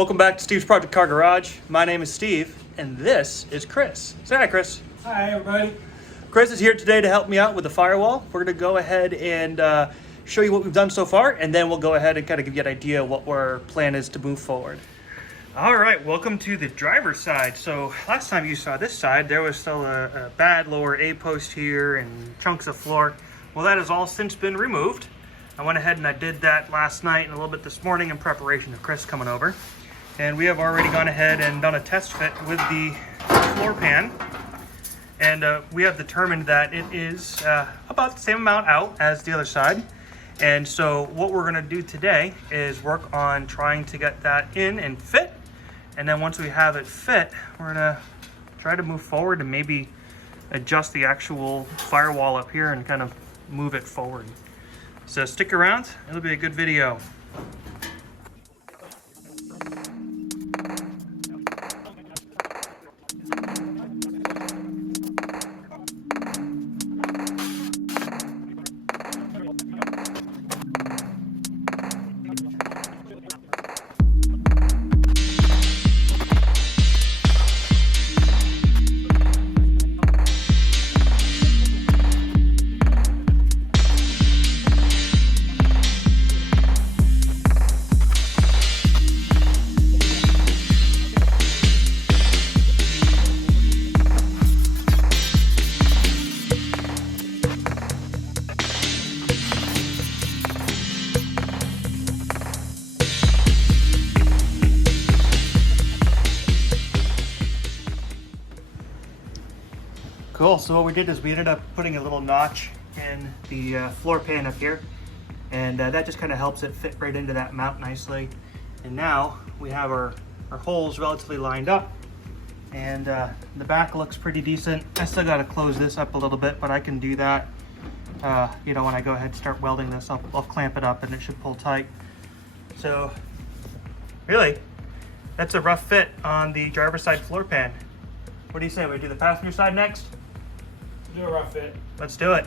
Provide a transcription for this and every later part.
Welcome back to Steve's Project Car Garage. My name is Steve, and this is Chris. Say hi, Chris. Hi, everybody. Chris is here today to help me out with the Firewall. We're going to go ahead and show you what we've done so far, and then we'll go ahead and kind of give you an idea of what our plan is to move forward. All right, welcome to the driver's side. So last time you saw this side, there was still a bad lower A-post here and chunks of floor. Well, that has all since been removed. I went ahead and I did that last night and a little bit this morning in preparation of Chris coming over. And we have already gone ahead and done a test fit with the floor pan. And we have determined that it is about the same amount out as the other side. And so what we're gonna do today is work on trying to get that in and fit. And then once we have it fit, we're gonna try to move forward and maybe adjust the actual firewall up here and kind of move it forward. So stick around, it'll be a good video. Cool, so what we did is we ended up putting a little notch in the floor pan up here, and that just kind of helps it fit right into that mount nicely. And now we have our holes relatively lined up, and the back looks pretty decent. I still got to close this up a little bit, but I can do that when I go ahead and start welding this. I'll clamp it up and it should pull tight. So really, that's a rough fit on the driver's side floor pan. What do you say, we do the passenger side next? Do a rough fit. Let's do it.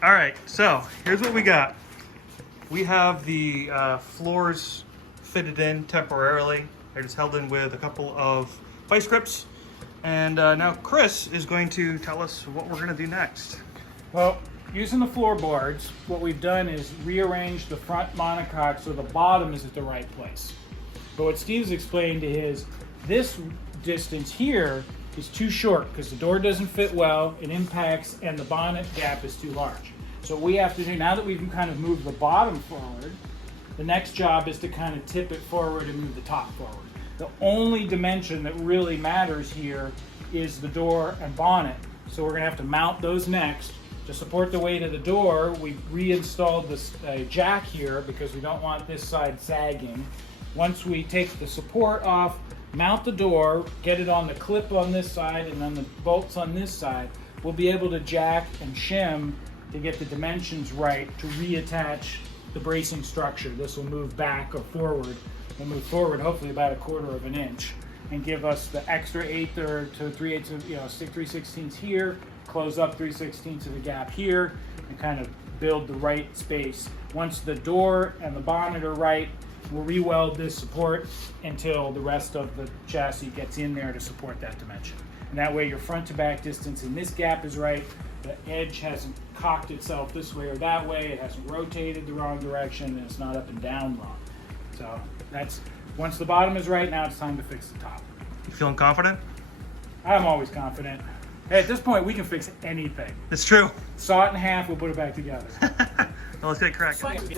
All right, so here's what we got. We have the floors fitted in temporarily. They're just held in with a couple of vice grips. And now Chris is going to tell us what we're gonna do next. Well, using the floorboards, what we've done is rearrange the front monocoque so the bottom is at the right place. But what Steve's explained is this distance here is too short because the door doesn't fit well, it impacts, and the bonnet gap is too large. So what we have to do, now that we've kind of moved the bottom forward, the next job is to kind of tip it forward and move the top forward. The only dimension that really matters here is the door and bonnet. So we're gonna have to mount those next. To support the weight of the door, we reinstalled this jack here because we don't want this side sagging. Once we take the support off, mount the door, get it on the clip on this side and then the bolts on this side, we'll be able to jack and shim to get the dimensions right to reattach the bracing structure. This will move back or forward. We'll move forward hopefully about 1/4 of an inch and give us the extra 1/8 or to 3/8 of, 3/16 here, close up 3/16 of the gap here, and kind of build the right space. Once the door and the bonnet are right, we'll re-weld this support until the rest of the chassis gets in there to support that dimension. And that way your front to back distance in this gap is right, the edge hasn't cocked itself this way or that way, it hasn't rotated the wrong direction, and it's not up and down wrong. So that's, once the bottom is right, now it's time to fix the top. You feeling confident? I'm always confident. Hey, at this point, we can fix anything. It's true. Saw it in half, we'll put it back together. Well, let's get cracking.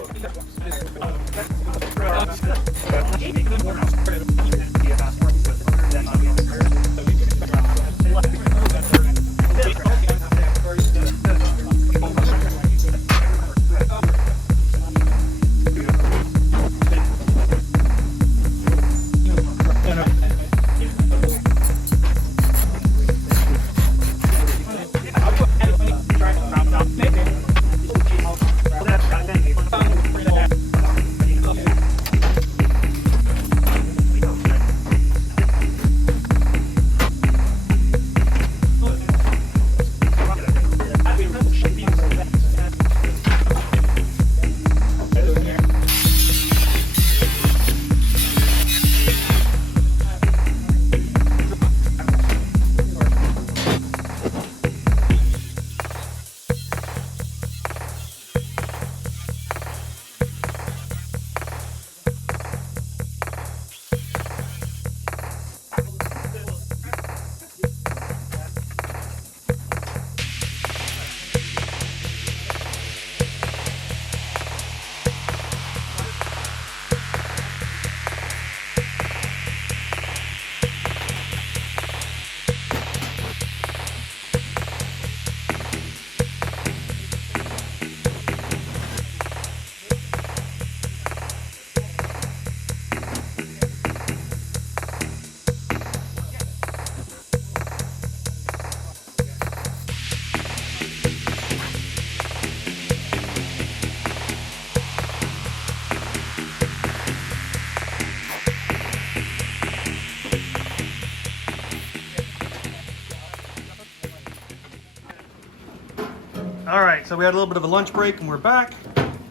All right, so we had a little bit of a lunch break and we're back.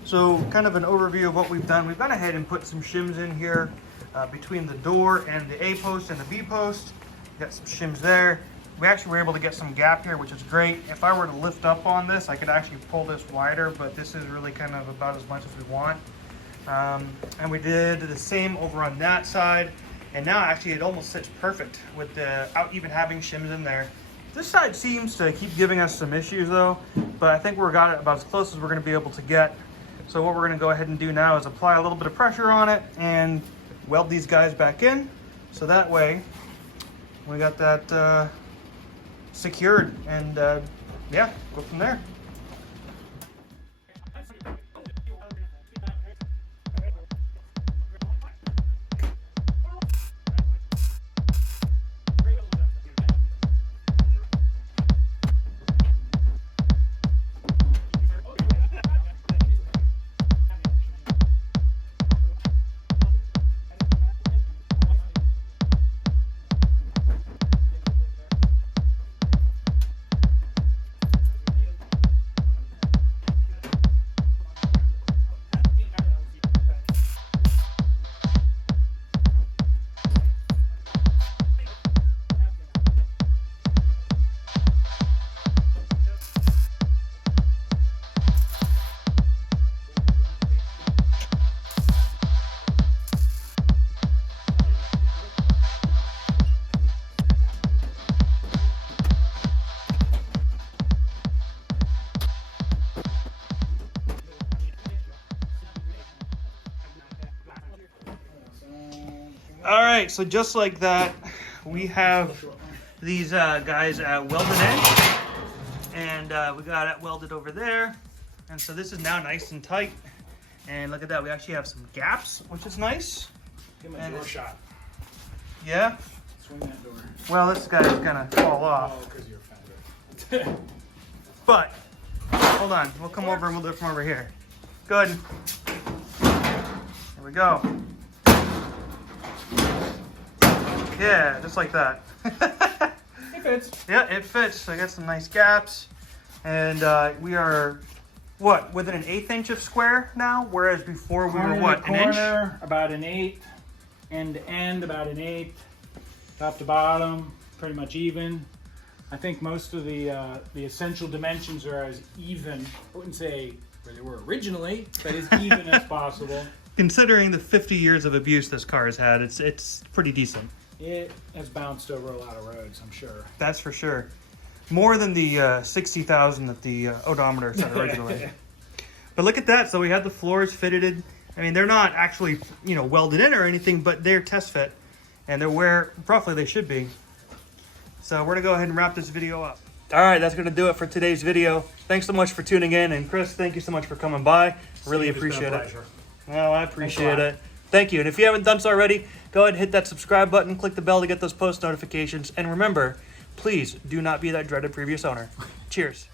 So kind of an overview of what we've done. We've gone ahead and put some shims in here between the door and the A post and the B post. Got some shims there. We actually were able to get some gap here, which is great. If I were to lift up on this, I could actually pull this wider, but this is really kind of about as much as we want. And we did the same over on that side. And now actually it almost sits perfect without even having shims in there. This side seems to keep giving us some issues though, but I think we've got it about as close as we're going to be able to get. So what we're going to go ahead and do now is apply a little bit of pressure on it and weld these guys back in. So that way we got that secured and yeah, go from there. All right, so just like that, we have these guys welded in, and we got it welded over there. And so this is now nice and tight. And look at that, we actually have some gaps, which is nice. Give him a door shot. Yeah? Swing that door. Well, this guy's gonna fall off. Oh, because you're offended. But, hold on, we'll come over and we'll do it from over here. Good. Here we go. Yeah, just like that. It fits. Yeah, it fits. So I got some nice gaps. And we are, what, within an 1/8 inch of square now? Whereas before we were, what, an inch? About an 1/8. End to end, about an 1/8. Top to bottom, pretty much even. I think most of the essential dimensions are as even. I wouldn't say where they were originally, but as even as possible. Considering the 50 years of abuse this car has had, it's pretty decent. It has bounced over a lot of roads, I'm sure. That's for sure. More than the 60,000 that the odometer said originally. But look at that. So we have the floors fitted. I mean, they're not actually, you know, welded in or anything, but they're test fit. And they're where roughly they should be. So we're gonna go ahead and wrap this video up. All right, that's gonna do it for today's video. Thanks so much for tuning in. And Chris, thank you so much for coming by. Really appreciate it. Well, I appreciate it. Thank you. And if you haven't done so already, go ahead and hit that subscribe button, click the bell to get those post notifications. And remember, please do not be that dreaded previous owner. Cheers.